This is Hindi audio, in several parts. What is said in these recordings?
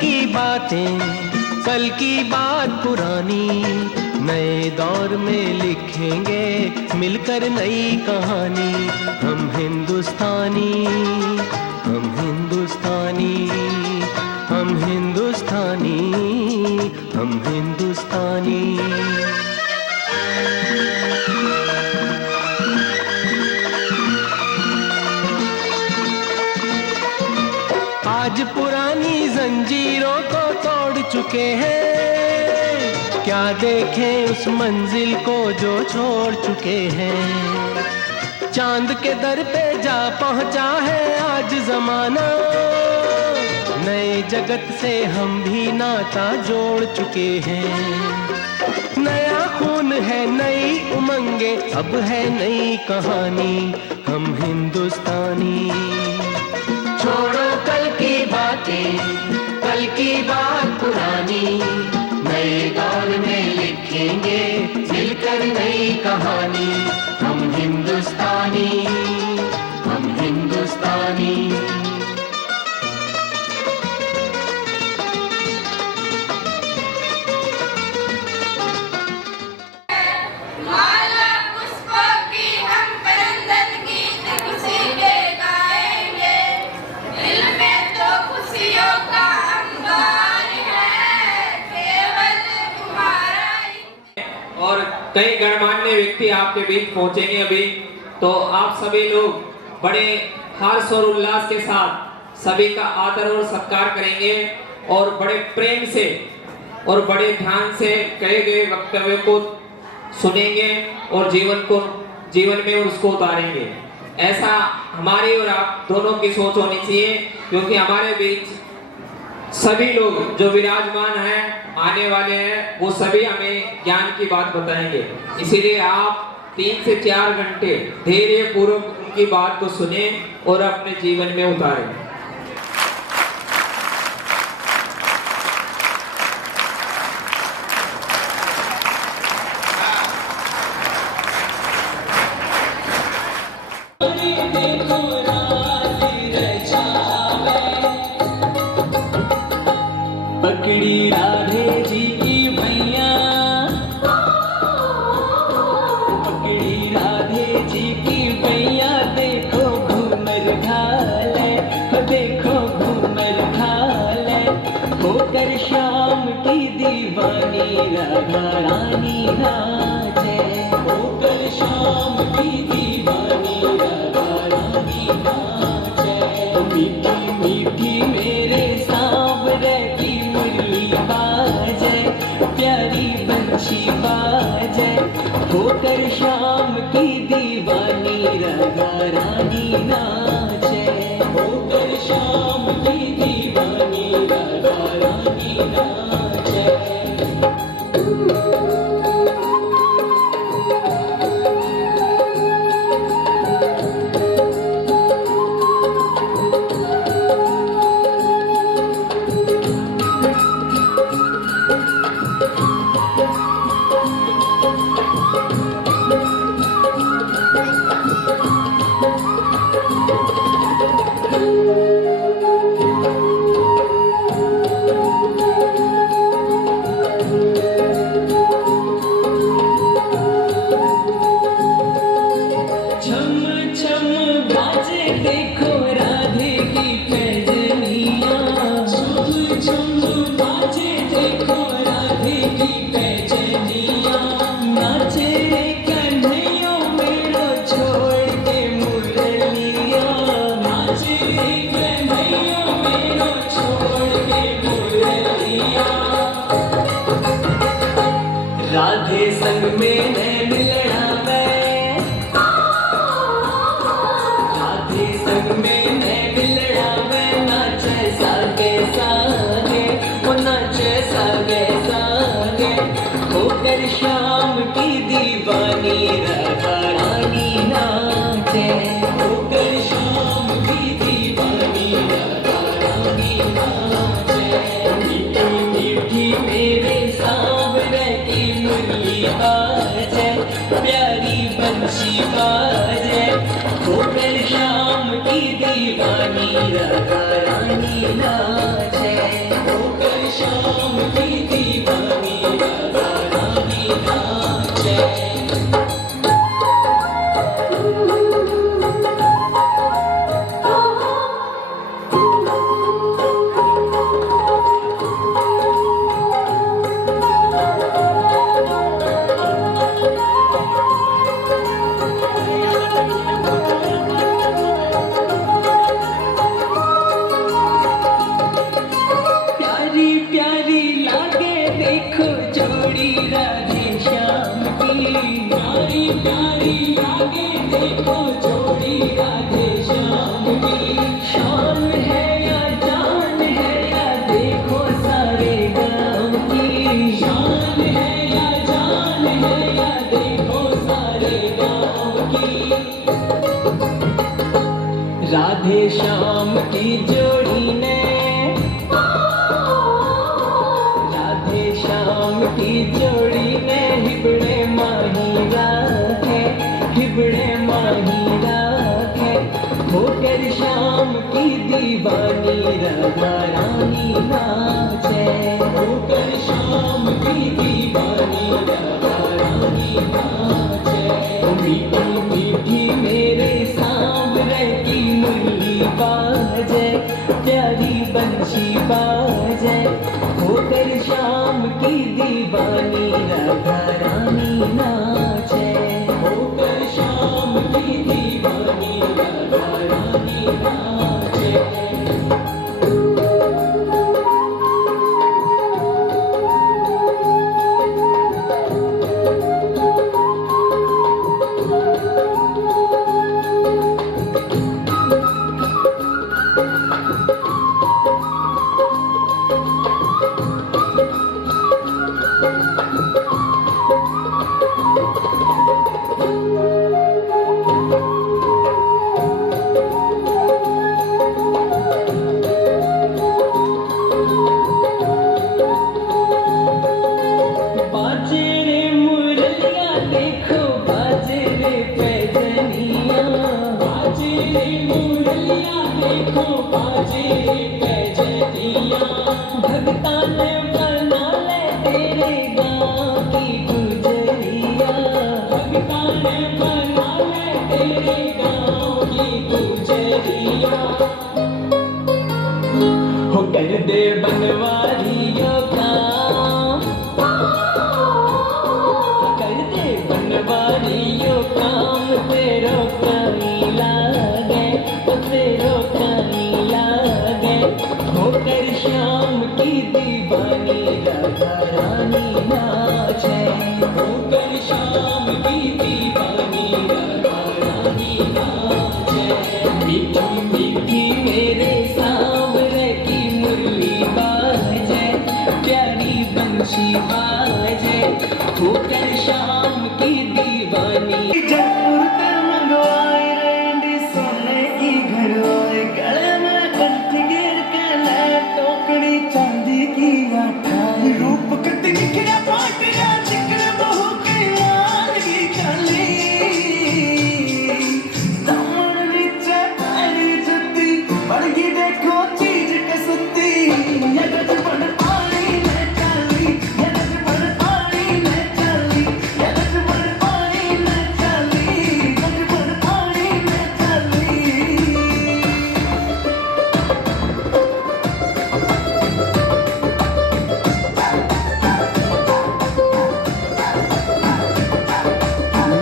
की बातें, कल की बात पुरानी, नए दौर में लिखेंगे मिलकर नई कहानी। हम हिंदुस्तानी, हम हिंदुस्तानी, हम हिंदुस्तानी, हम हिंदुस्तानी। आज पुरानी जंजीरों को तोड़ चुके हैं, क्या देखें उस मंजिल को जो छोड़ चुके हैं। चांद के दर पे जा पहुंचा है आज जमाना, नए जगत से हम भी नाता जोड़ चुके हैं। नया खून है, नई उमंगे, अब है नई कहानी। हम हिंदुस्तानी, छोड़ो कल की बातें, कल की बात पुरानी, नए दौर में लिखेंगे मिलकर नई कहानी। हम हिंदुस्तानी, हम हिंदुस्तानी। कई गणमान्य व्यक्ति आपके बीच पहुंचेंगे अभी, तो आप सभी लोग बड़े हर्ष और उल्लास के साथ सभी का आदर और सत्कार करेंगे और बड़े प्रेम से और बड़े ध्यान से कहे गए वक्तव्य को सुनेंगे और जीवन में उसको उतारेंगे। ऐसा हमारी और आप दोनों की सोच होनी चाहिए, क्योंकि हमारे बीच सभी लोग जो विराजमान हैं, आने वाले हैं, वो सभी हमें ज्ञान की बात बताएंगे। इसीलिए आप 3 से 4 घंटे धैर्य पूर्वक उनकी बात को सुने और अपने जीवन में उतारें। पकड़ी राधे जी की भैया, पकड़ी राधे जी की भैया, देखो घूमर ढाले, देखो घूमर ढाले, होकर शाम की दीवानी राधा रानी नाचे, होकर शाम की दीवानी राधा रानी नाचे। मीठी मीठी मेरे सांवरे की मुरली बाजे, प्यारी बंशी बाजे, होकर शाम की दीवानी राधा रानी नाचे, होकर शाम की दीवानी राधा रानी नाचे। राधा रानी नाचे, होकर शाम की दीवानी राधा रानी नाचे। मीठी मीठी मेरे सांवरे की मुरली बाजे, प्यारी बंशी बाजे, होकर शाम की दीवानी राधा रानी नाचे, होकर शाम की दीवानी राधा रानी नाचे। बाजे रे मुरलिया देखो बाजे रे पैजनिया, बाजे रे मुरलिया देखो बाजे रे पैजनिया। भगता ने बना ले तेरे गाँव की गुजरिया, भगता ने बना ले तेरे गाँव की गुजरिया। हो कर दे बनवारियों काम, कर दे बनवारियों काम, तेरो कानी लागे, ओ तेरो कानी लागे, होकर शाम की दीवानी राधा रानी नाचे, होकर शाम की दीवानी राधा रानी नाचे। मीठी मीठी मेरे सांवरे की मुरली बाजे, प्यारी बंशी बाजे, होकर शाम की दीवानी। जयपुर ते मंगवाए रेंडी सोने की घरवाए, गले में कंठी गिर के ले टोकरी चांदी की आठाई। रूप कति निखरा पाटिया चिकन बहू की लागी काली, दामन नीचे पैरी जुती, बड़गी देखो चीज कसती। ये गजबन पानी में चली, ये गजबन पानी में चली, ये गजबन पानी में चली, गजबन पानी में चली।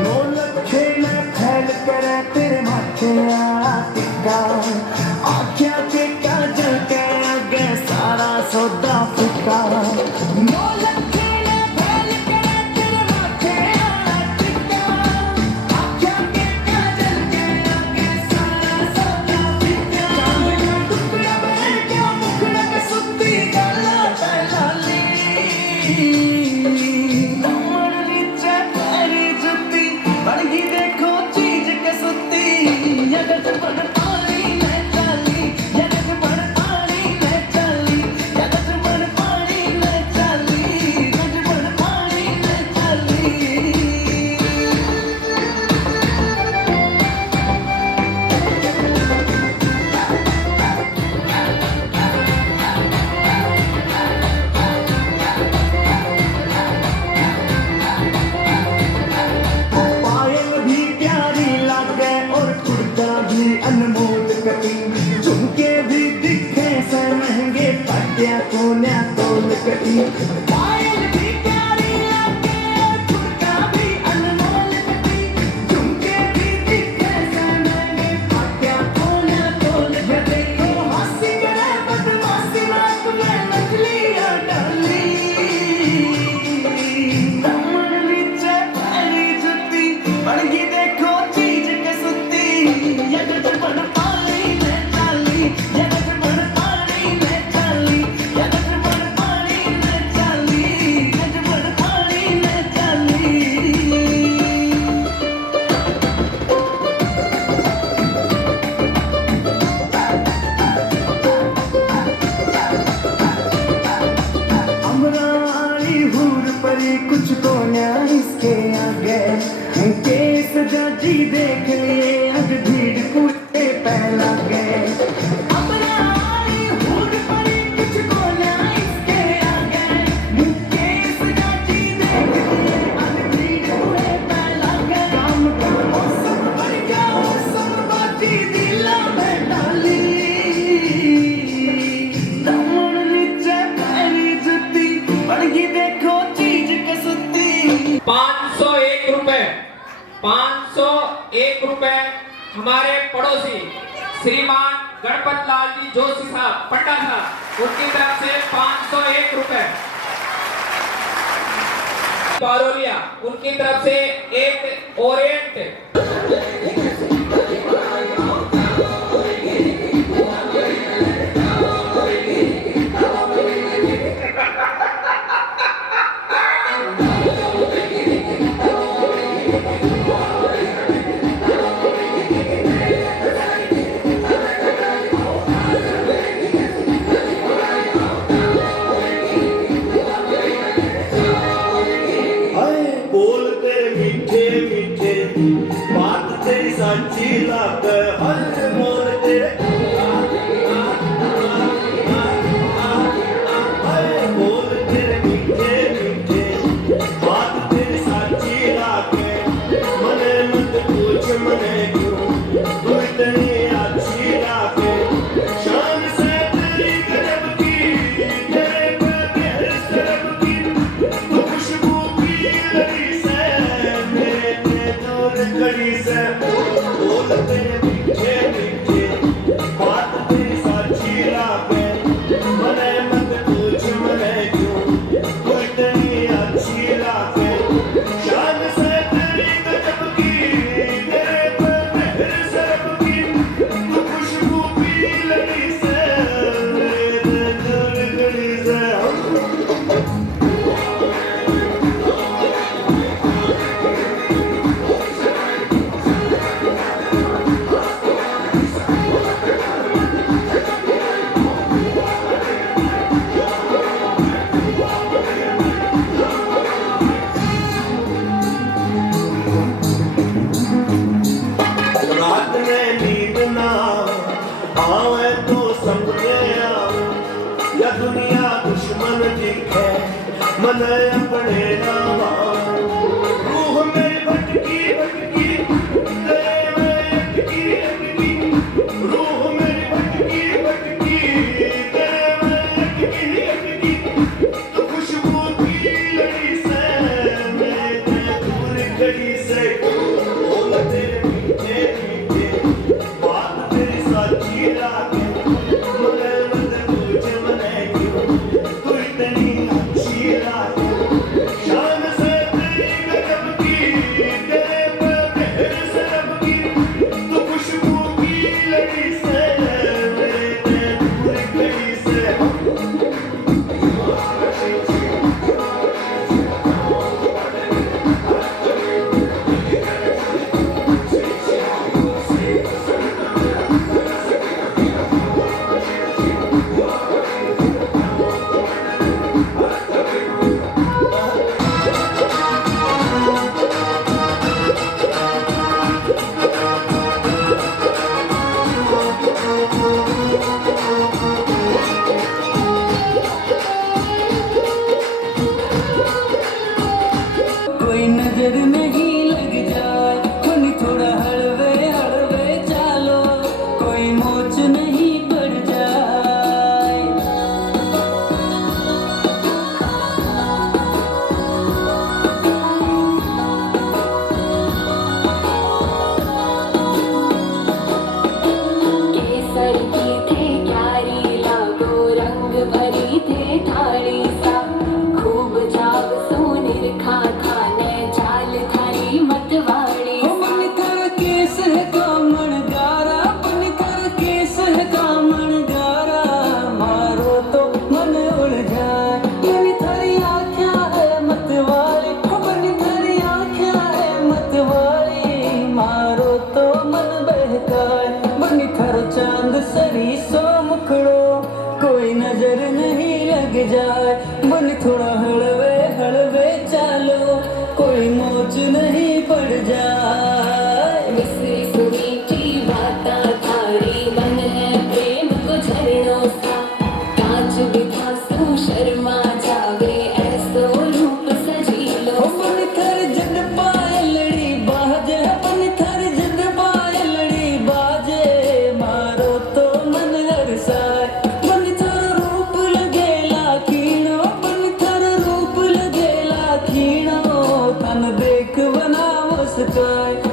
नो लखे में फैल करे तेरे माथे आ टिक्का, आँखियाँ के काजल के आगे सारा सौदा फिक्का। नो लखे में फैल करे तेरे माथे आ टिक्का, आँखियाँ के काजल के आगे सारा सौदा फिक्का। चांद का टुकड़ा बन के मुखड़ा के सुत्ती गला लाली, दामन नीचे पैरी जुती, बड़गी देखो चीज के सुत्ती। ये गजबन पानी में चली, ये गजबन पानी में चली, ये गजबन पानी में चली, गजबन पानी में चली। पायल भी प्यारी लागे और कुर्ता भी अनमोल कटी, झुमके भी दिखे से महंगे, पटिया कोन्या तोल कटी। पायल भी प्यारी लागे और कुर्ता भी अनमोल कटी, झुमके भी दिखे से महंगे, पटिया कोन्या तोल कटी। तो हंसी करे बदमाशी रात में नचलिया डाली, दामन नीचे पैरी जुती, बड़गी देखो चीज के सुत्ती। ये गजबन पानी में चली, ये गजबन पानी में चली, ये गजबन पानी में चली, 501 रुपए हमारे पड़ोसी श्रीमान गणपत लाल जी जोशी साहब पंडा साहब, उनकी तरफ से 501 रुपए। पारोलिया, उनकी तरफ से एक ओरिएंट। मन अपने नामा रूह मेरी भटकी भटकी तेरे में अटकी अटकी रूह मेरी भटकी भटकी तेरे में अटकी अटकी तो खुशबू की लड़ी से मेरे दूर खड़ी से बोल तेरे मीठे मीठे बात तेरी साची लागे मने मत पूछ मने क्यों तू इतनी अच्छी लागे शान से तेरी गजब की तेरे पे मेहर से रब की तू खुशबू की लड़ी से मेरे दूर खड़ी से कोई नजर नहीं लग जाए, कोई थोड़ा हड़वे हड़वे चालो, कोई मोच नहीं पड़ जाए। केसर की थे क्यारी लागो रंग भरी थे थाली सा खूब जाग सोनिर खा खाने चाल थारी मतवाड़ी ओ मन कर केस है कामण गारा, मन कर केस है कामण गारा, मारो तो मन उड़ जाए। मन थारी आँखें है मतवाली, ओ मन थारी आँखें है मतवाली, मारो तो मन बहकाए। मन थारो चांद सरी सो मुखड़ो, कोई नजर नहीं लग जाए। मन थोड़ा हड़वे हड़वे चालो, कोई मोच नहीं पड़ जाए। मिसरी सुमीठी बाता थारी मन है प्रेम को झरणों सा कांच बिथा सू शर्मा जावे ऐसो रूप सजीलो ओ मन थर जद पाए लड़ी बाजे, मन थर जद पाए लड़ी बाजे, मारो तो मन हरसाए। मन थर रूप लगेला खीणो, मन थर रूप लगेला खीणो, तन देख बना मुस्काए।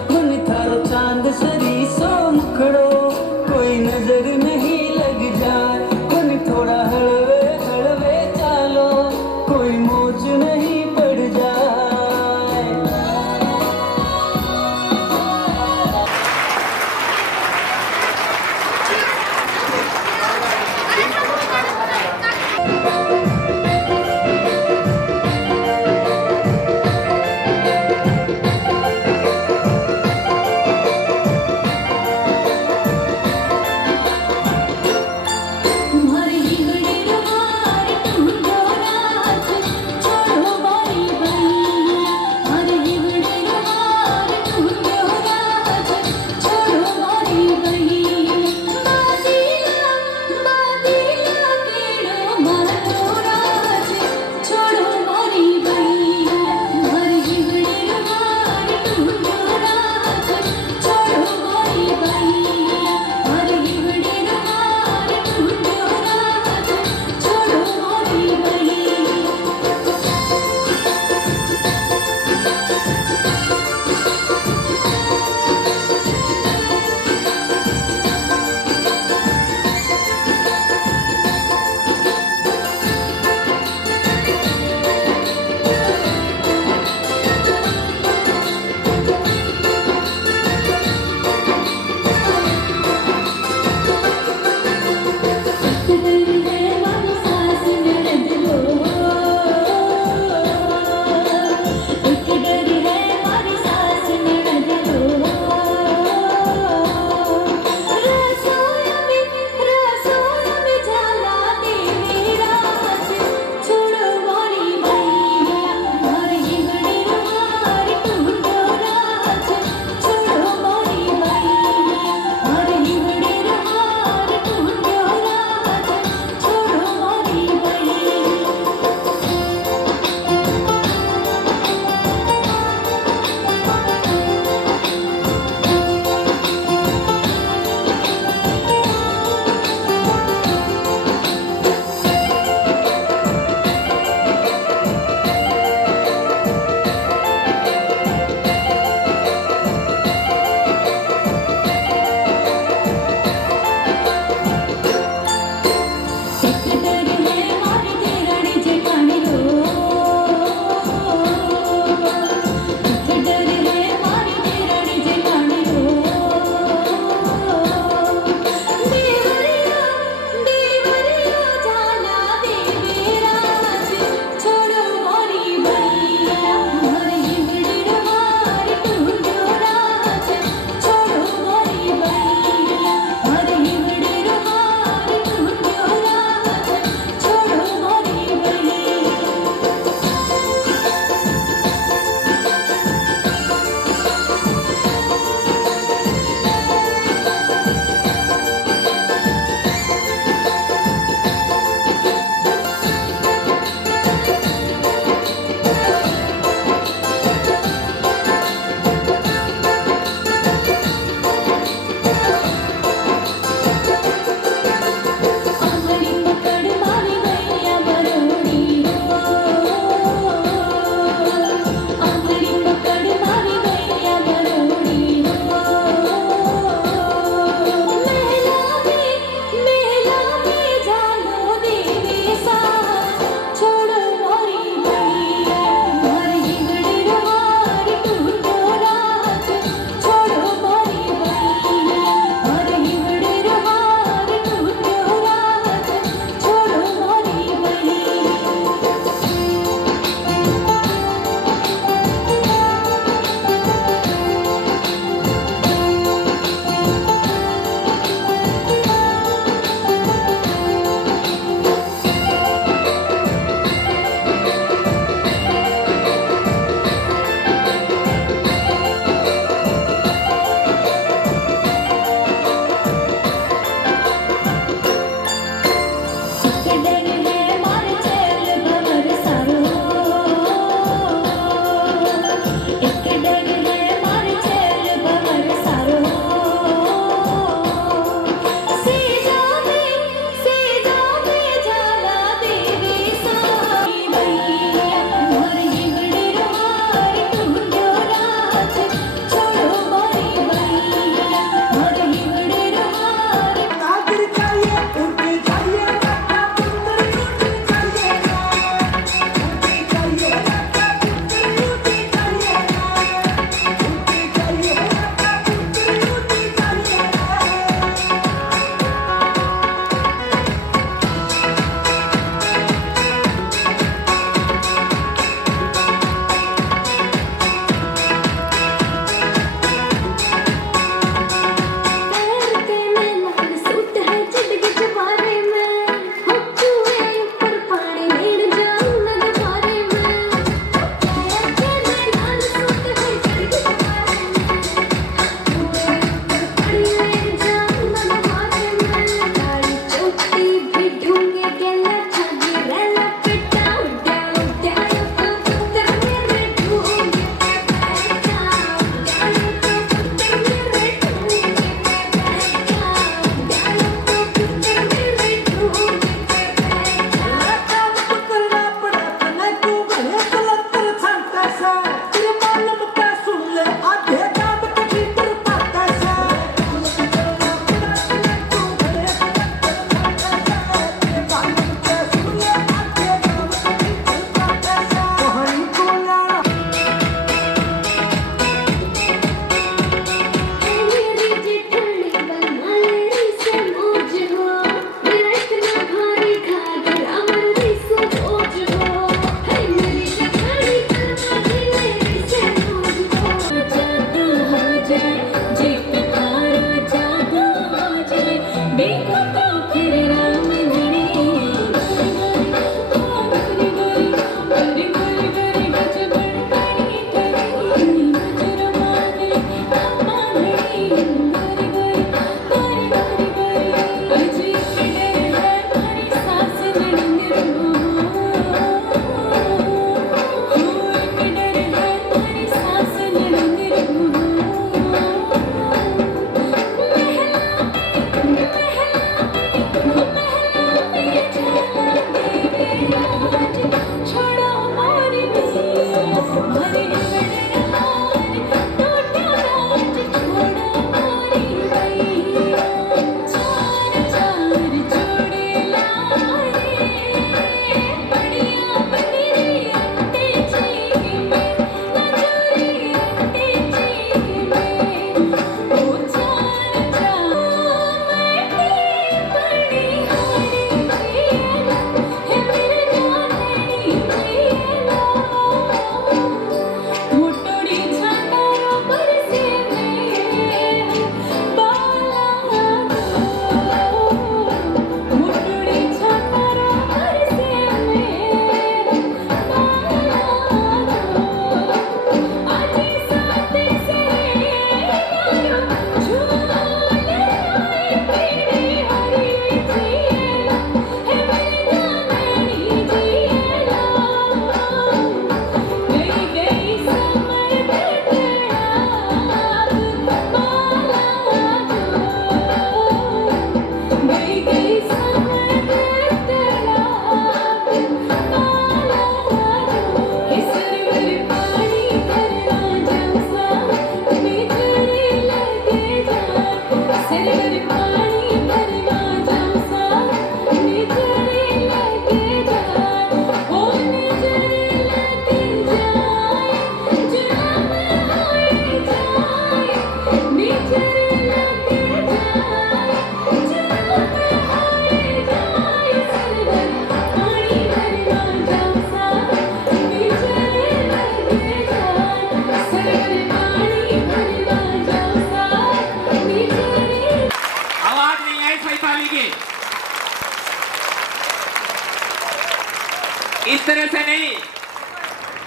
इस तरह से नहीं,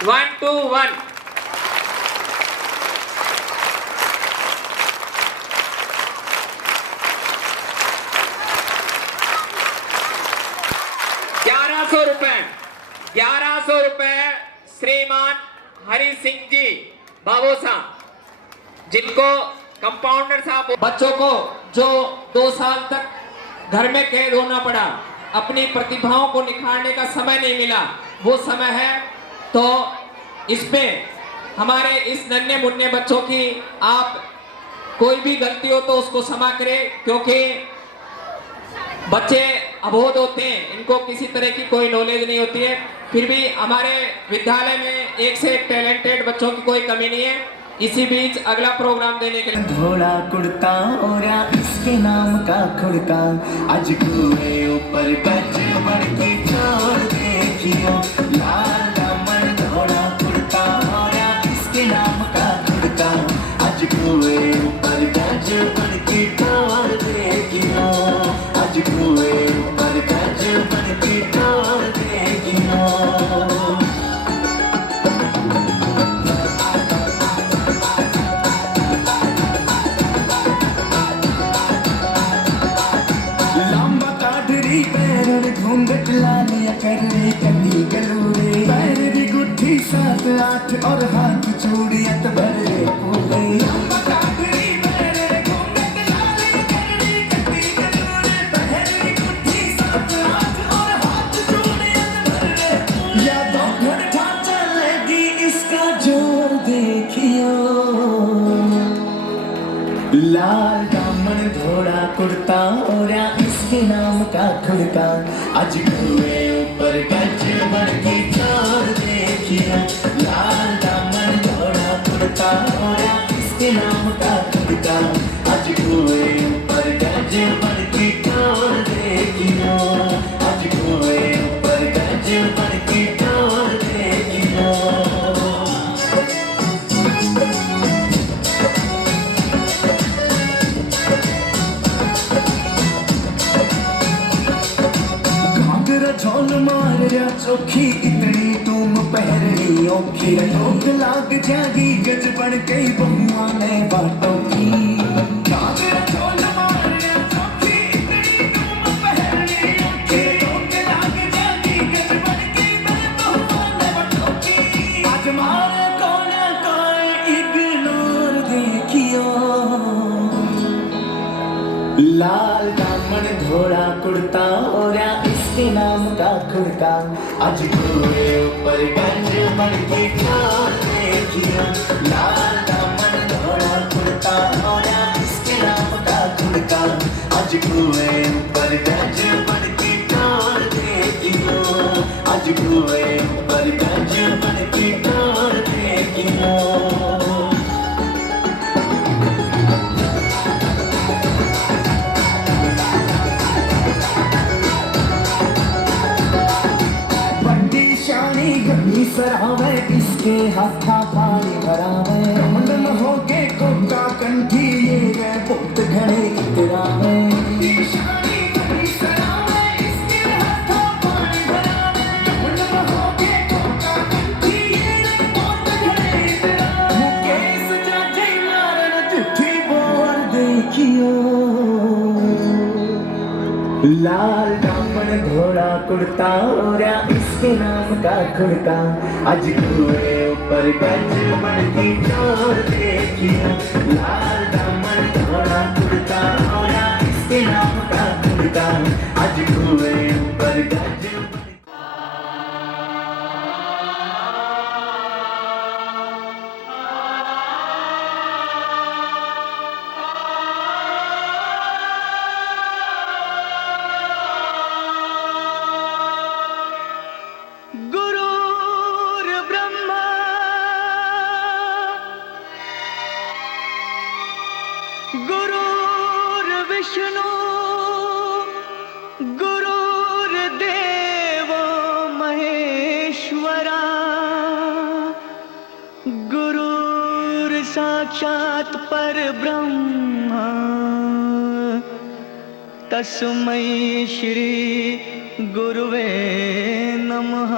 1 2 1। ₹1100 श्रीमान हरि सिंह जी बाबोसा, जिनको कंपाउंडर साहब, बच्चों को जो 2 साल तक घर में कैद होना पड़ा, अपनी प्रतिभाओं को निखारने का समय नहीं मिला, वो समय है। तो इसमें हमारे इस नन्हे मुन्ने बच्चों की आप कोई भी गलती हो तो उसको क्षमा करें, क्योंकि बच्चे अबोध होते हैं, इनको किसी तरह की कोई नॉलेज नहीं होती है। फिर भी हमारे विद्यालय में एक से एक टैलेंटेड बच्चों की कोई कमी नहीं है। इसी बीच अगला प्रोग्राम देने के लिए घोड़ा कुर्ता और इसके नाम का खुड़का, आज कुएं ऊपर गज बढ़ के छोड़ देखियो, लाल दामन घोड़ा कुर्ता और इसके नाम का खुड़का, आज कुएं ऊपर गज बढ़ के छोड़ देखियो, आज कुएं ऊपर गज बढ़ के छोड़ देखियो। घूंघट लालिया करने कटी गलूरे, पैर की गुट्ठी 7 8 और हाथ चूड़ियां भरे पूरे, यादों घटा चलेगी इसका जोर देखियो, लाल दामन घोड़ा कुर्ता और इसके नाम का खुड़का, आज कुएं ऊपर गज बढ़ के छोड़ देखियो, लाल दामन घोड़ा कुर्ता और इसके नाम का खुड़का, आज कुएं ऊपर गज बढ़ के छोड़ देखियो, आज कुएं ऊपर गज बढ़ के छोड़ देखियो। झोल मार रहा चौखी इतनी तुम पहरनी औखी, रोक लाग जागी गज बन गई बहुआ ने बातों की, झोल मार रहा चौखी इतनी तुम पहरनी औखी, रोक लाग जागी गज बन गई बहुआ ने बातों की, आज मारे कोने कोई इग्नोर देखियो, लाल दामन घोड़ा कुर्ता और इसके नाम का खुड़का, आज कुएं ऊपर गज बढ़ के छोड़ देखियो, लाल दामन घोड़ा कुर्ता और इसके नाम का खुड़का, आज कुएं ऊपर गज बढ़ के छोड़ देखियो, आज कुएं ऊपर गज बढ़ के छोड़ देखियो। सरावे इसके हाथा पानी भरावे, मंडल हो के कोटा कंठी ये गए पुत घड़े इतरावे, सरावे इसके हाथा पानी भरावे, मंडल हो के कोटा कंठी ये गए पुत घड़े इतरावे, मुकेश जाके मारन झूठी बोल देखियो, लाल दामन घोड़ा कुर्ता और इसके नाम का खुड़का, आज कुएं ऊपर गज बढ़ के छोड़ देखियो, लाल दामन घोड़ा कुर्ता और इसके नाम का खुड़का, आज कुएं ऊपर गज। गुरुर्विष्णु गुरुर्देवो महेश्वरा, गुरुर्साक्षात् परब्रह्म, तस्मै श्री गुरुवे नमः।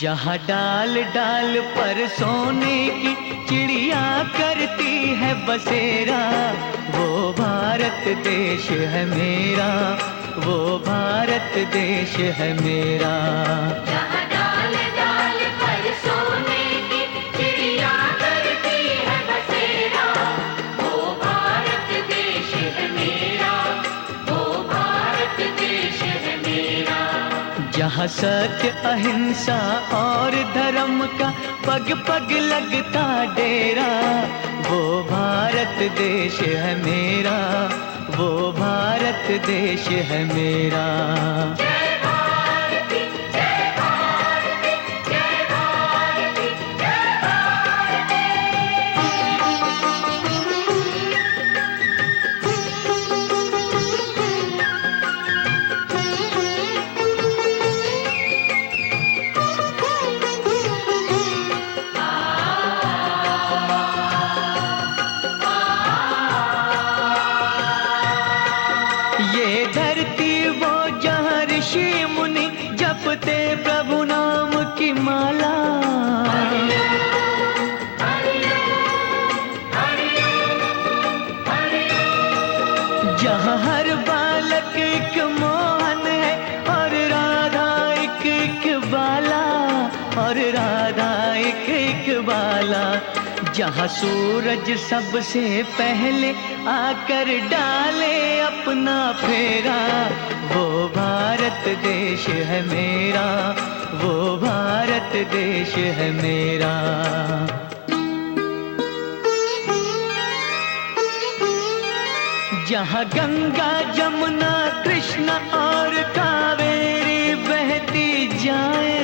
जहाँ डाल डाल पर सोने की चिड़िया करती है बसेरा, वो भारत देश है मेरा, वो भारत देश है मेरा। जहाँ डाल डाल पर सोने की चिड़िया करती है बसेरा, वो भारत देश है मेरा, वो भारत देश है मेरा। जहाँ सत्य अहिंसा और धर्म का पग पग लगता डेरा, वो भारत देश है मेरा, वो भारत देश है मेरा। जय भारती जय भारती जय भारती जय भारती। ये धरती वो जहाँ ऋषि मुनि जपते प्रभु नाम की माला, जहाँ हर बालक एक मोहन है और राधा एक बाला, और राधा एक बाला। जहाँ सूरज सबसे पहले आकर डाले अपना फेरा, वो भारत देश है मेरा, वो भारत देश है मेरा। जहाँ गंगा जमुना कृष्णा और कावेरी बहती जाए,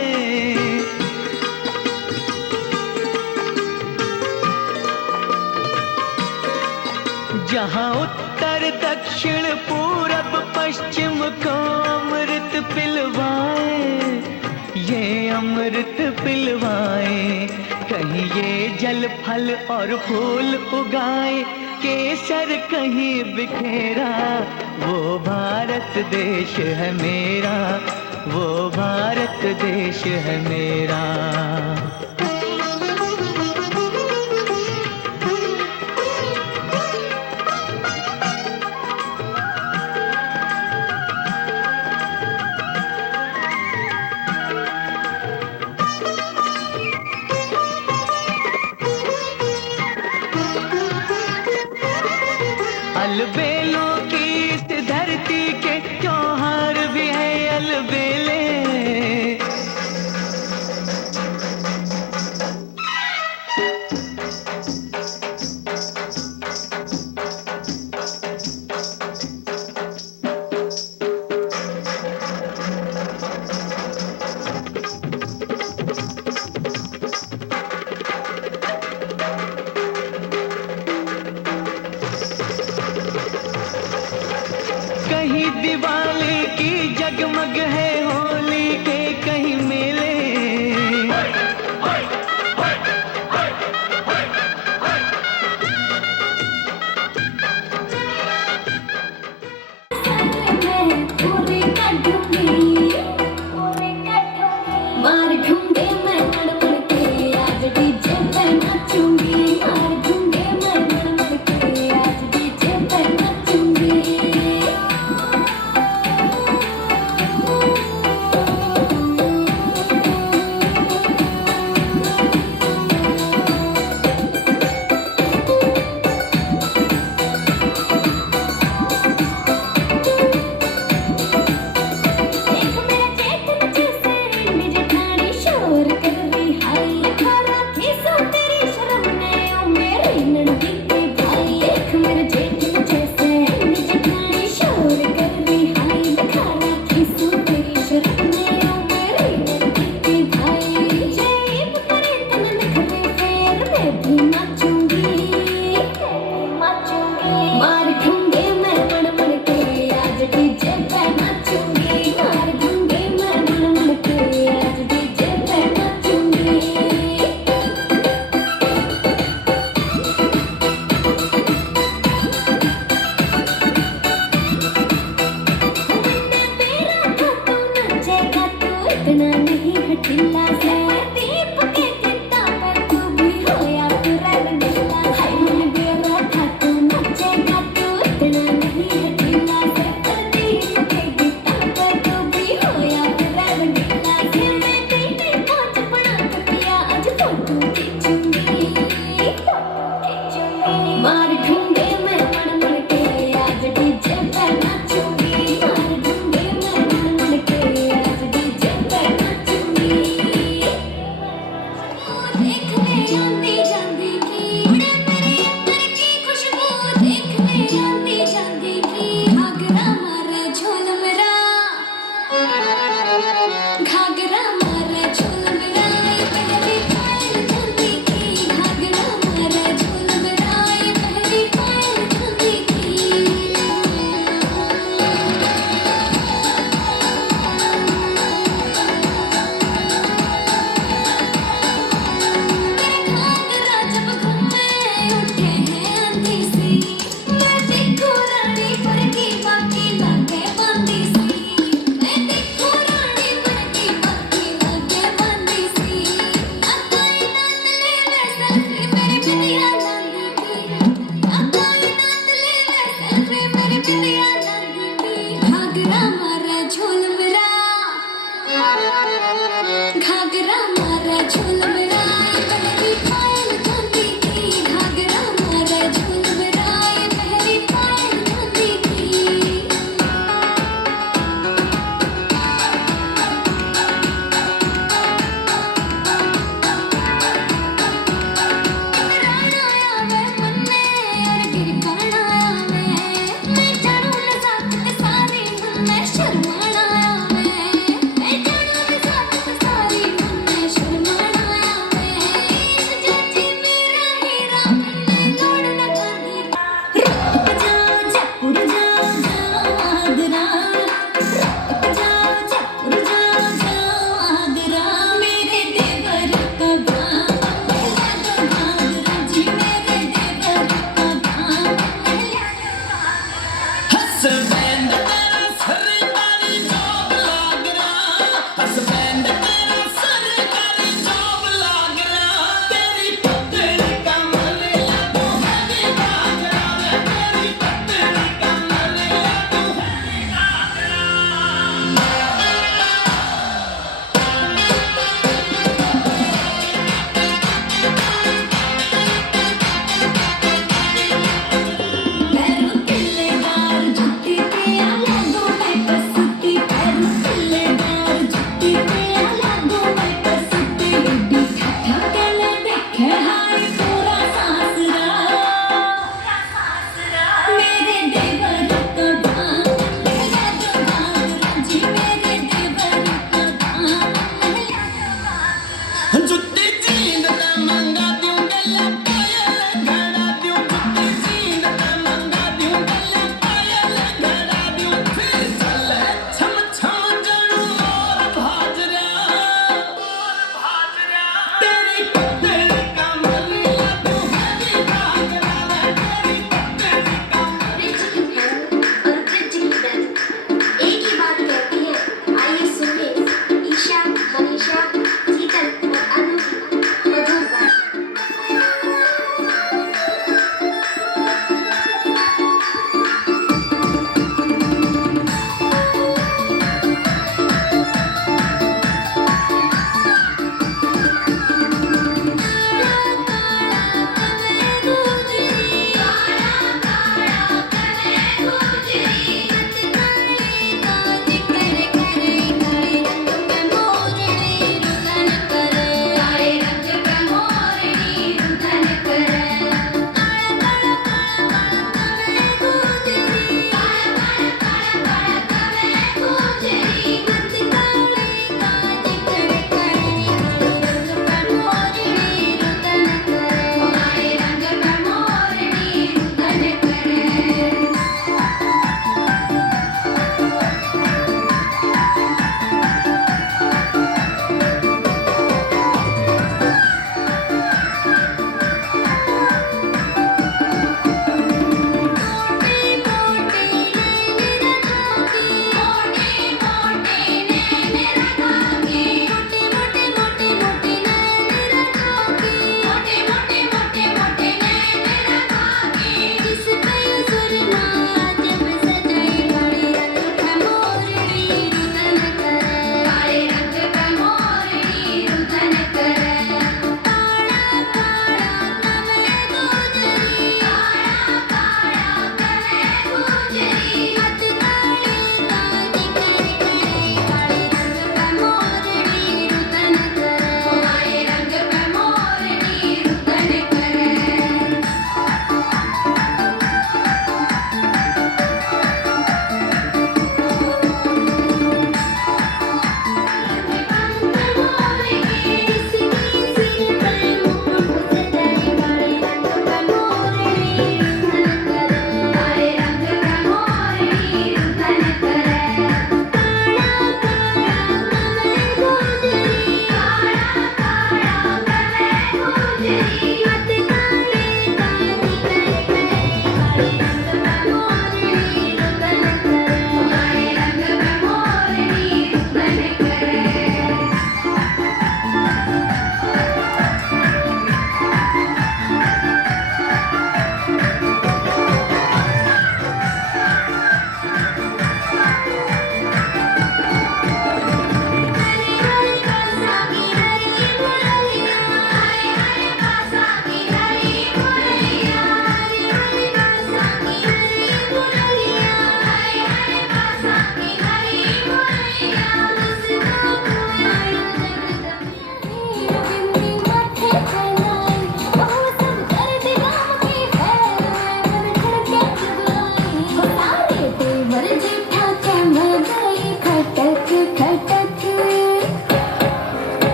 जहाँ उत्तर दक्षिण पूरब पश्चिम को अमृत पिलवाए, ये अमृत पिलवाए। कहीं ये जल फल और फूल उगाए, केसर कहीं बिखेरा, वो भारत देश है मेरा, वो भारत देश है मेरा। अलबेलों की इस धरती के त्योहार भी है अलबेले, कहीं दिवाली की जगमग है होली के कहीं मेले, मार ढूंढे मैं नड़ के आज डीजे पे नाचूंगी, मार ढूंढे मैं नड़ के आज डीजे पे नाचूंगी। मार ढूंढे मैं मन मन के आज डीजे पे नाचूंगी मार ढूंढे मैं मन मन के आज डीजे पे नाचूंगी देखने जाती जाती की उड़े मेरे अंदर की खुशबू देखने जाती जाती की घाघरा मारा झोल मेरा घाघरा मारा झोल मेरा पहली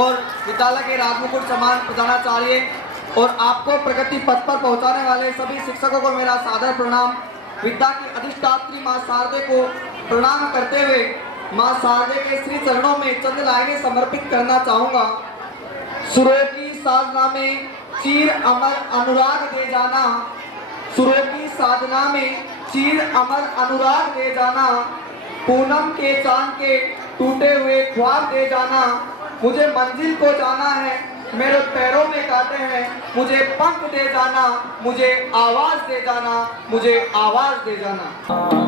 और विद्यालय के राजमुकुट सम्मान प्रधानाचार्य और आपको प्रगति पथ पर पहुंचाने वाले सभी शिक्षकों को मेरा सादर प्रणाम। विद्या की अधिष्ठात्री मां शारदे को प्रणाम करते हुए मां शारदे के श्री चरणों में चंद लाइनें समर्पित करना चाहूंगा। सुरों की साधना में चीर अमर अनुराग दे जाना, सुरों की साधना में चीर अमर अनुराग दे जाना, पूनम के चांद के टूटे हुए ख्वाब दे जाना। मुझे मंजिल को जाना है, मेरे पैरों में कांटे हैं, मुझे पंख दे जाना, मुझे आवाज दे जाना, मुझे आवाज दे जाना।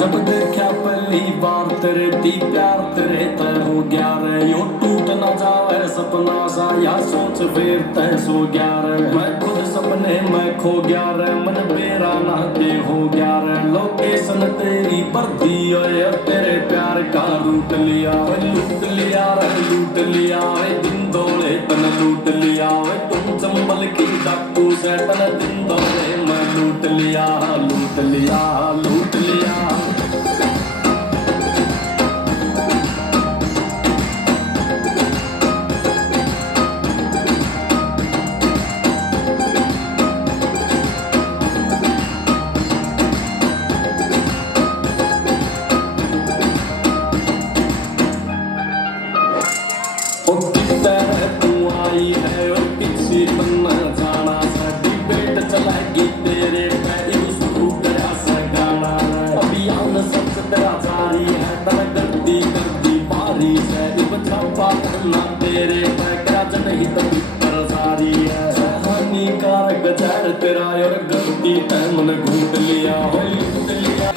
जब देखा पहली बार तेरे दी प्यार तेरे तय हो गया रे, यो टूट न जावे सपना सा या सोच फिर तय सो गया रे। मैं खुद सपने में खो गया रे, मन मेरा ना दे हो गया रे। लोकेशन तेरी पर दी और तेरे प्यार का रूट लिया, लूट लिया रे, लूट लिया रे। दिन दौड़े तन लूट लिया वे, तुम चंबल की डाकू से तन दिन दौड़े मैं लूट लिया, लूट लिया, लूट लिया। तेरा और गलती तय मन घूट लिया, लूट लिया।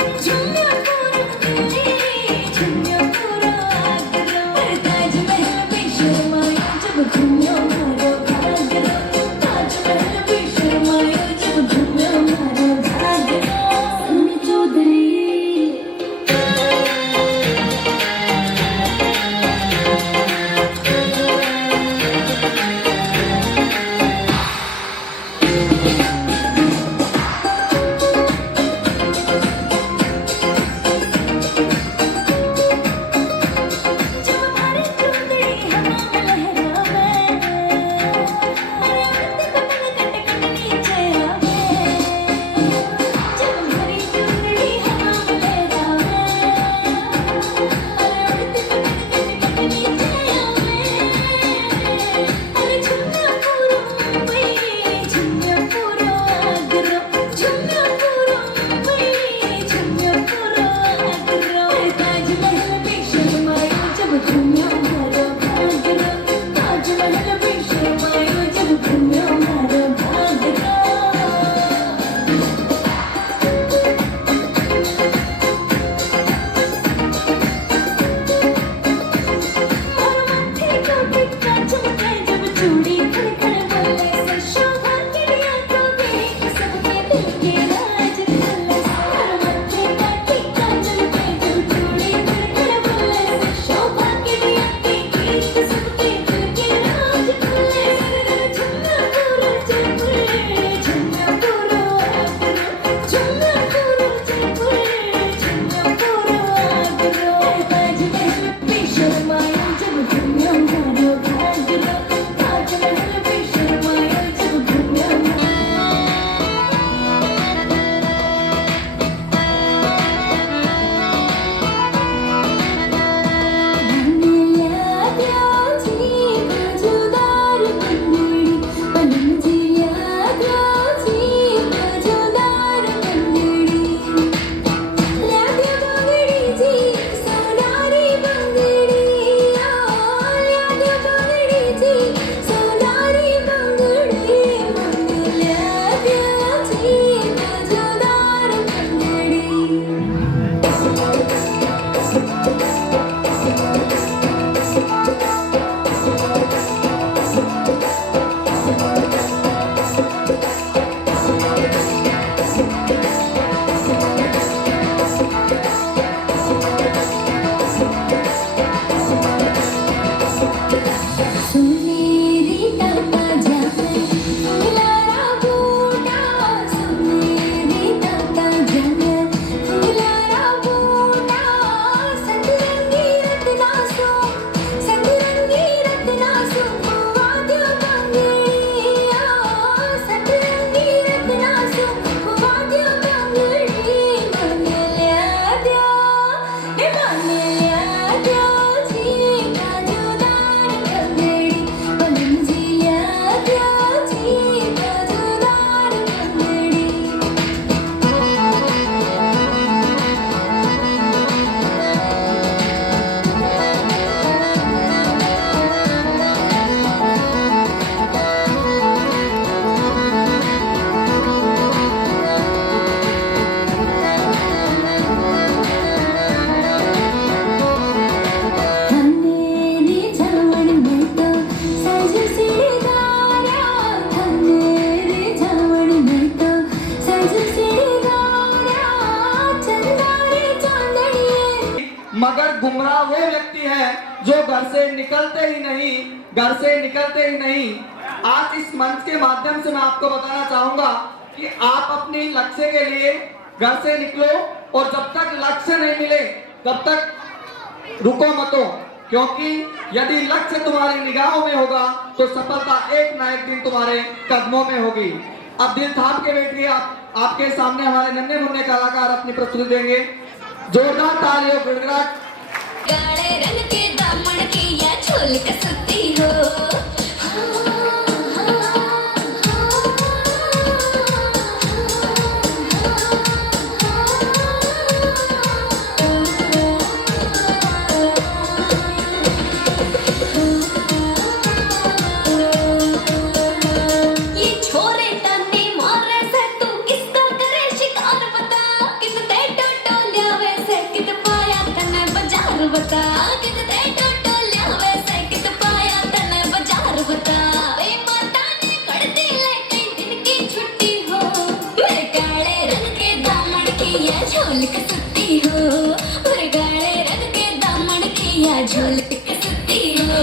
गुमराह वो व्यक्ति है जो घर से निकलते ही नहीं। आज इस मंच के माध्यम से मैं आपको बताना चाहूंगा कि आप अपने लक्ष्य के लिए घर से निकलो और जब तक लक्ष्य नहीं मिले तब तक रुको मत, क्योंकि यदि लक्ष्य तुम्हारी निगाहों में होगा तो सफलता एक ना एक दिन तुम्हारे कदमों में होगी। अब दिल थाम के बैठिए, आपके सामने हमारे नन्हे मुन्ने कलाकार अपनी प्रस्तुति देंगे। जोरदार तालियों गड़गड़ाहट। काले रंग के दामन की या झोल कसती हो, बता कितने टोटोलिया वैसे कित पाया तने बाजार बता वे माता ने कर दी ले कई दिन की छुट्टी हो, मेरे काले रंग के दामन की या झोल कसती हो, मेरे काले रंग के दामन की या झोल कसती हो।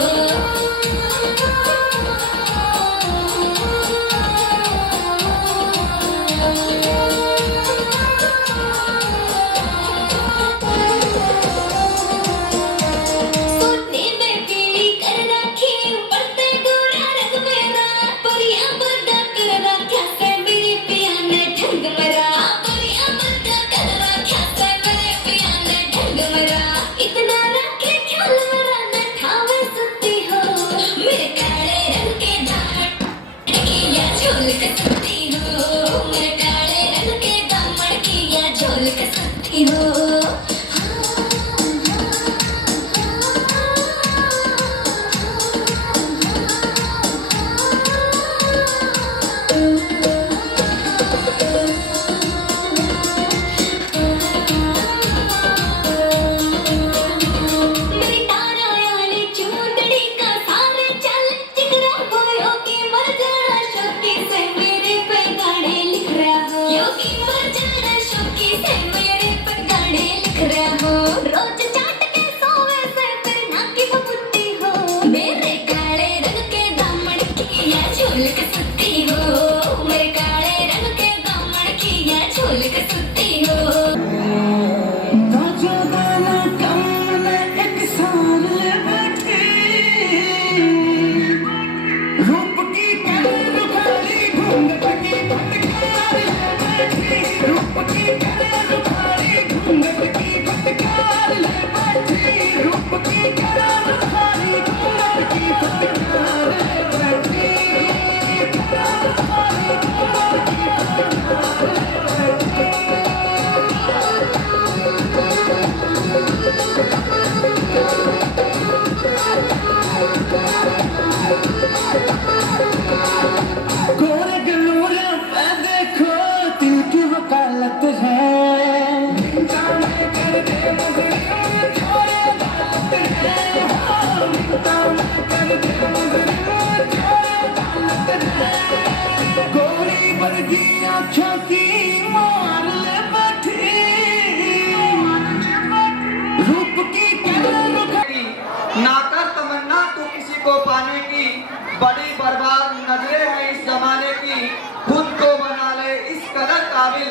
ना कर तमन्ना तू किसी को पाने की, बड़ी बर्बाद नजरें हैं इस जमाने की। खुद को बना ले इस कदर काबिल,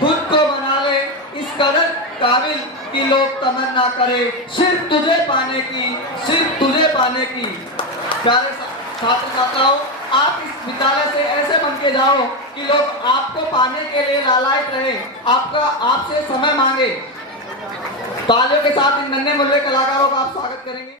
खुद को बना ले इस कदर काबिल कि लोग तमन्ना करे सिर्फ तुझे पाने की, सिर्फ तुझे पाने की। प्यारे छात्र छात्राओं, आप इस विद्यालय से ऐसे बन के जाओ कि लोग आपको पाने के लिए लालायित रहे, आपसे समय मांगे। तालियों के साथ इन नन्हे मुन्ने कलाकारों का आप स्वागत करेंगे।